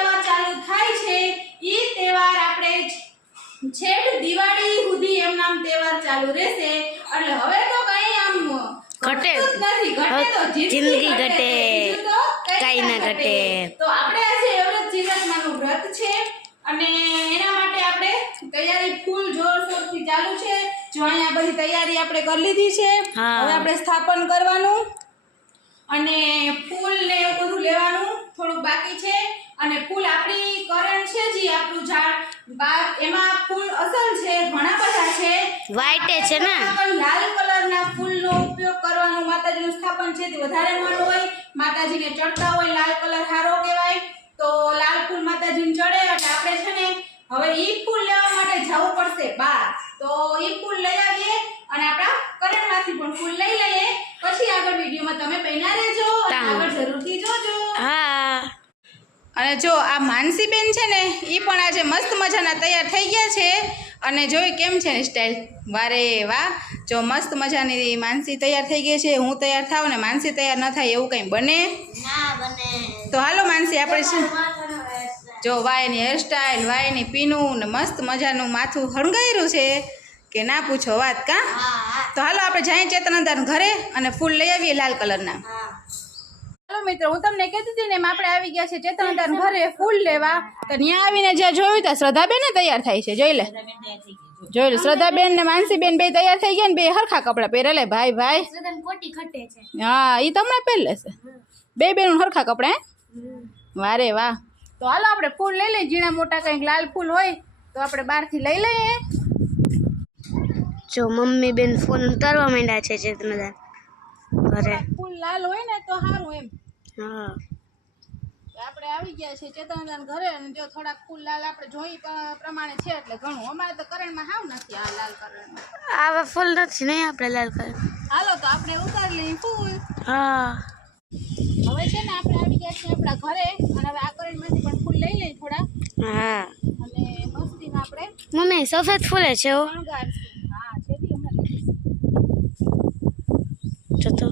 તહેવાર ચાલુ થાય છે ઈ તહેવાર આપણે છેક દિવાળી સુધી એમ નામ તહેવાર ચાલુ રહેશે એટલે હવે તો કઈ આમ ઘટે નથી ઘટે તો જિંદગી ઘટે બીજું તો કઈ ના ઘટે તો આપણે આજે એવરેજ જીવનમાંનું વ્રત છે અને એના માટે આપણે તૈયારી ફૂલ જોરશોરથી ચાલુ છે જો અહીંયા બધી તૈયારી આપણે કરી લીધી છે હવે આપણે સ્થાપન કરવાનું અને ફૂલ ને એવું બધું લેવાનું થોડું બાકી છે અને ફૂલ આપણી કરણ છે જે આપણું ઝાડ એમાં ફૂલ અસલ છે ઘણા બધા છે વ્હાઈટ છે ને લાલ કલરના ફૂલનો ઉપયોગ કરવાનું માતાજીનું સ્થાપન છે તે વધારે મન હોય માતાજીને ચડતા હોય લાલ કલર સારો કહેવાય તો લાલ ફૂલ માતાજીને ચડે એટલે આપણે છે ને હવે ઈ ફૂલ લેવા માટે જવું પડશે બહાર તો ઈ ફૂલ લઈ આવીએ અને આપણા કરણમાંથી પણ ફૂલ લઈ લઈએ પછી આગળ વિડીયોમાં તમે બન્યા રહેજો અને આગળ જરૂરથી જોજો હા અને જો આ માનસીબેન છે ને ઈ પણ આજે મસ્ત મજાના તૈયાર થઈ ગયા છે અને જોઈ કેમ છે ને સ્ટાઈલ વારે વાહ જો મસ્ત મજાની માનસી તૈયાર થઈ ગઈ છે હું તૈયાર થાવ ને માનસી તૈયાર ન થાય એવું કંઈ બને ના બને તો હાલો માનસી આપણે છે જો વાયની હેરસ્ટાઈલ વાયની પીનું ને મસ્ત મજાનું માથું હણગાયરું છે કે ના પૂછો વાત કા તો હાલો આપણે જઈએ ચેતનંદાના ઘરે અને ફૂલ લઈ આવીએ લાલ કલરના હાલો મિત્રો હું તમને કહેતી હતી ને એમ આપણે આવી ગયા છે ચેતનંદાના ઘરે ફૂલ લેવા તો ત્યાં આવીને જ્યાં જોયું ત્યાં શ્રદ્ધાબેન તૈયાર થાય છે જોઈ લે જોઈ લે શ્રદ્ધાબેન ને માનસીબેન બે તૈયાર થઈ ગયા ને બે હરખા કપડાં પહેરે લે ભાઈ ભાઈ હા એ તમને પહેર લેશે બે બેનું હરખા કપડાં વારે વાહ તો હાલો આપણે ફૂલ લઈ લઈએ ઝીણા મોટા કંઈક લાલ ફૂલ હોય તો આપણે બહારથી લઈ લઈએ જો મમ્મી બેન ફોન ઉતારવા માંડ્યા છે ચેતનદાન ઘરે ફૂલ લાલ હોય ને તો સારું એમ હા આપણે આવી ગયા છે ચેતનદાન ઘરે અને જો થોડાક ફૂલ લાલ આપણે જોઈ પ્રમાણે છે એટલે ઘણું અમારે તો કરણમાં હાવ નથી આ લાલ કરણમાં આવા ફૂલ નથી નહીં આપણે લાલ કલર હાલો તો આપણે ઉતારી લઈએ ફૂલ હા હવે છે ને આપણે આવી ગયા છીએ આપણા ઘરે અને હવે આ કરણમાંથી પણ ફૂલ લઈ લઈએ થોડા હા અને મસ્તીમાં આપણે મમ્મી સફેદ ફૂલે છે હો શણગારશું હા છે દી હમણાં જો તો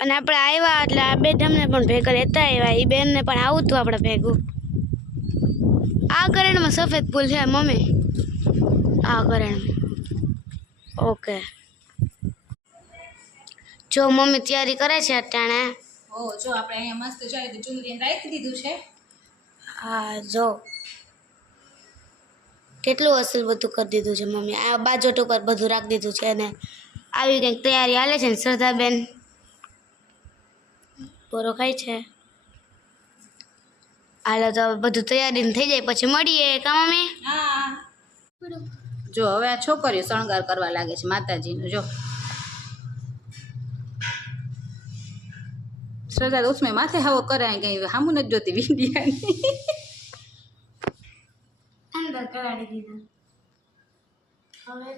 અને આપણે આવ્યા એટલે આ બે અમને પણ ભેગા લેતા આવ્યા એ બેનને પણ આવું હતું આપણે ભેગું આ કરણમાં સફેદ ફૂલ છે મમ્મી આ કરણમાં ઓકે જો મમ્મી તૈયારી કરે છે અટાણે ઓ જો આપણે અહીંયા મસ્ત જોઈએ તો ચુંદરી રાખી દીધું છે હા જો કેટલું અસલ બધું કરી દીધું છે મમ્મી આ બાજોટ ઉપર બધું રાખી દીધું છે અને આવી કંઈક તૈયારી હાલે છે ને શ્રદ્ધાબેન બોરો ખાય છે હાલો તો બધું તૈયારી થઈ જાય પછી મળીએ કા મમ્મી હા જો હવે આ છોકરીઓ શણગાર કરવા લાગે છે માતાજીનો જો શ્રદ્ધા તો ઉસમે માથે હાવો કરાય કઈ હામું નથી જોતી વિંડિયાની અંદર કરાડી દીધા હવે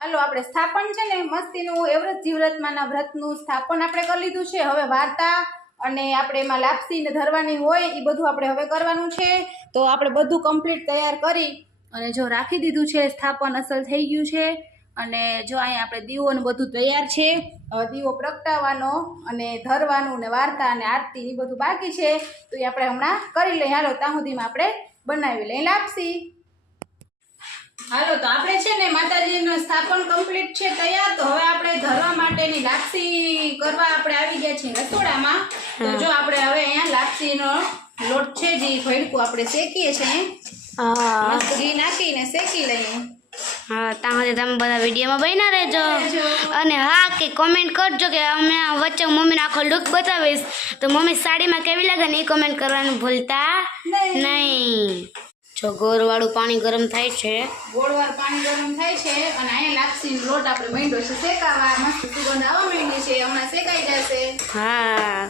હાલો આપણે સ્થાપન છે ને મસ્તીનું એવરેજ જીવરતમાંના વ્રતનું સ્થાપન આપણે કરી લીધું છે હવે વાર્તા અને આપણે એમાં લાપસી ને ધરવાની હોય એ બધું આપણે હવે કરવાનું છે તો આપણે બધું કમ્પ્લીટ તૈયાર કરી અને જો રાખી દીધું છે સ્થાપન અસલ થઈ ગયું છે અને જો અહીંયા આપણે દીવો ને બધું તૈયાર છે હવે દીવો પ્રગટાવવાનો અને ધરવાનું ને વાર્તા અને આરતી એ બધું બાકી છે તો એ આપણે હમણાં કરી લઈએ હાલો ત્યાં સુધીમાં આપણે બનાવી લઈએ લાપસી હાલો તો આપણે છે ને માતાજીનું સ્થાપન કમ્પ્લીટ છે તૈયાર તો હવે આપણે ધરવા માટેની લાપસી કરવા આપણે આવી ગયા છીએ રસોડામાં તો જો આપણે હવે અહીંયા લાપસીનો લોટ છે જે ભડકું આપણે શેકીએ છીએ મસ્ત ઘી નાખીને શેકી લઈએ હા ત્યાં સુધી તમે બધા વિડીયોમાં બન્યા રહેજો અને હા કે કોમેન્ટ કરજો કે અમે વચ્ચે મમ્મીને આખો લુક બતાવીશ તો મમ્મી સાડીમાં કેવી લાગે ને એ કોમેન્ટ કરવાનું ભૂલતા નહીં જો ગોળવાળું પાણી ગરમ થાય છે ગોળવાળું પાણી ગરમ થાય છે અને અહીંયા લાપસીનો લોટ આપણે માંડ્યો છે શેકાવા મસ્ત સુગંધ આવવા માંડી છે હમણાં શેકાઈ જશે હા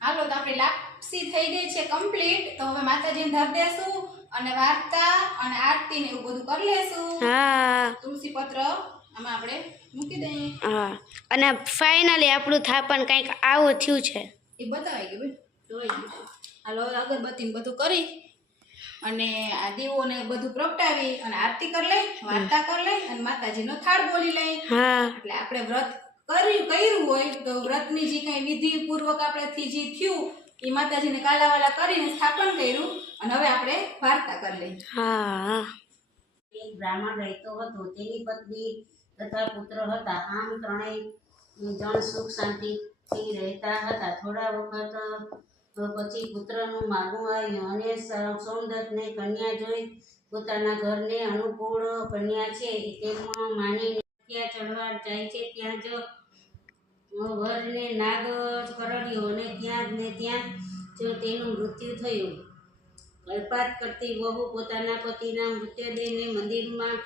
હાલો તો આપણે લાપસી થઈ ગઈ છે કમ્પ્લીટ તો હવે માતાજીને ધર દેશું અને વાર્તા અને આરતી ને એવું બધું કરી લેશું હા તુલસી પત્ર આમાં આપણે મૂકી દઈએ હા અને ફાઇનલી આપણું થાપણ કંઈક આવું થયું છે એ બતાવાઈ ગયું જોઈ ગયું હાલો અગરબત્તી બધું કરી અને આ દીવોને બધું પ્રગટાવી અને આરતી કરી લઈ, વાર્તા કરી લઈ અને માતાજીનો થાળ બોલી લઈ. હા એટલે આપણે વ્રત કર્યું હોય તો વ્રતની જે કઈ વિધિ પૂર્વક આપણેથી જે થયું એ માતાજીને કાલાવાલા કરીને સ્થાપન કર્યું અને હવે આપણે વાર્તા કરી લઈ. હા એક બ્રાહ્મણ રહેતો હતો. તેની પત્ની તથા પુત્ર હતા. આમ ત્રણેય જણ સુખ શાંતિથી રહેતા હતા. થોડા વખત પછી પુત્રનું માગું આવ્યું અને સૌંદર્યને કન્યા જોઈ પોતાના ઘરને અનુકૂળ કન્યા છે તેમ માનીને ત્યાં ચડવા જાય છે. ત્યાં જ વરને નાગ કરડ્યો અને ત્યાં ને ત્યાં જ તેનું મૃત્યુ થયું. કલ્પાત કરતી વહુ પોતાના પતિના મૃતદેહને મંદિરમાં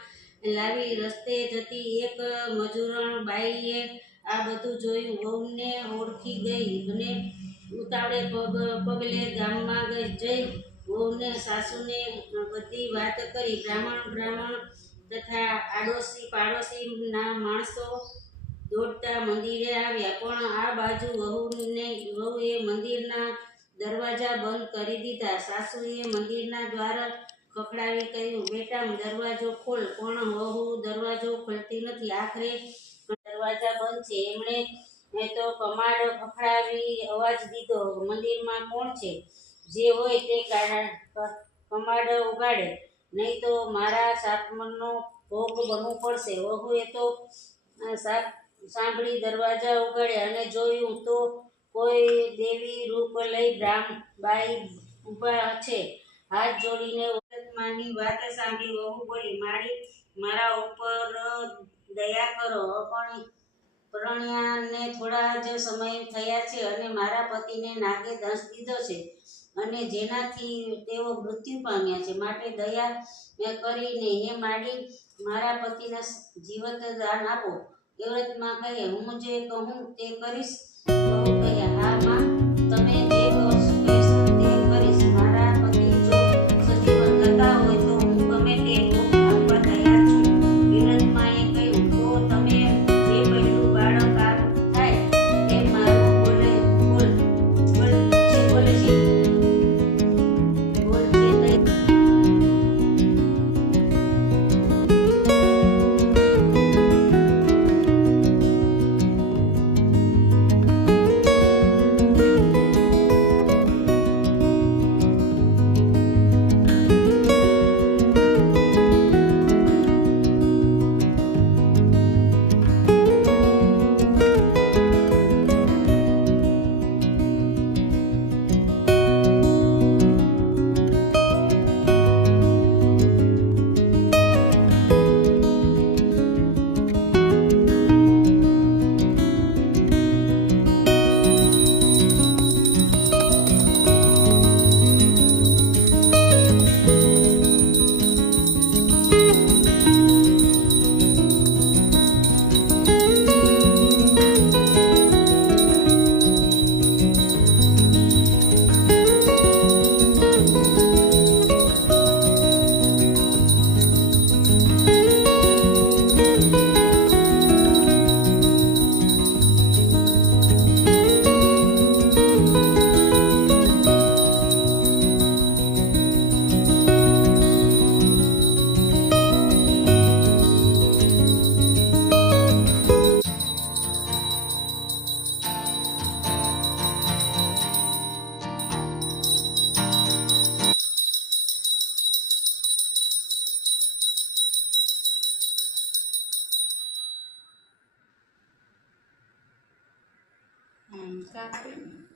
લાવી રસ્તે જતી એક મજૂરણ બાઈએ આ બધું જોયું. વહુને ઓળખી ગઈ અને ઉતાવળે પગલે ગામમાં જઈ વહુને સાસુને બધી વાત કરી. બ્રાહ્મણ તથા આડોશી પાડોશીના માણસો દોડતા મંદિરે આવ્યા, પણ આ બાજુ વહુએ મંદિરના દરવાજા બંધ કરી દીધા. સાસુએ મંદિરના દ્વાર ખખડાવી કહ્યું, બેટા દરવાજો ખોલ. પણ વહુ દરવાજો ખોલતી નથી. આખરે દરવાજા બંધ છે. એમણે તો કમાડ ખખડાવી અવાજ દીધો, મંદિરમાં કોણ છે? જે હોય તે કમાડ ઉગાડે, નહીં તો મારા શાપનો ભોગ બનવું પડશે. વહુએ તો સાંભળી દરવાજા ઉગાડ્યા અને જોયું તો કોઈ દેવી રૂપ લઈ બાઈ ઊભા છે. હાથ જોડીને માની વાત સાંભળી વહુ બોલી, માળી મારા ઉપર દયા કરો. પરણ્યાને થોડા જ સમય થયા છે અને મારા પતિને નાગે દંશ દીધો છે અને જેનાથી તેઓ મૃત્યુ પામ્યા છે. માટે દયા કરીને હે માડી મારા પતિને જીવત દાન આપો. એવ્રતમાં કહે, હું જે કહું તે કરીશ. વહુ કહે, હા માં, તમે જે કહેશો તે કરીશ. મારા પતિ જો સજીવન જતા હોય તો હું ગમે તે ભોગ આપવા તૈયાર છું. એવ્રતમાં એ કહ્યું, તો તમે જે પહેલું બાળક થાય તે મારું બોલે છે કાપી